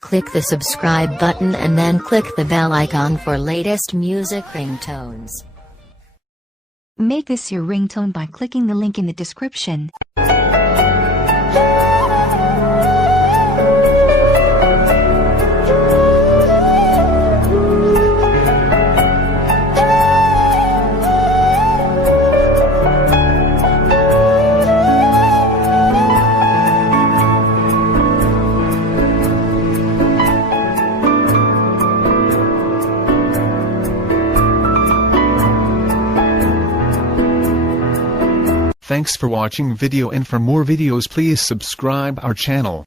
Click the subscribe button and then click the bell icon for latest music ringtones. Make this your ringtone by clicking the link in the description. Thanks for watching video, and for more videos please subscribe our channel.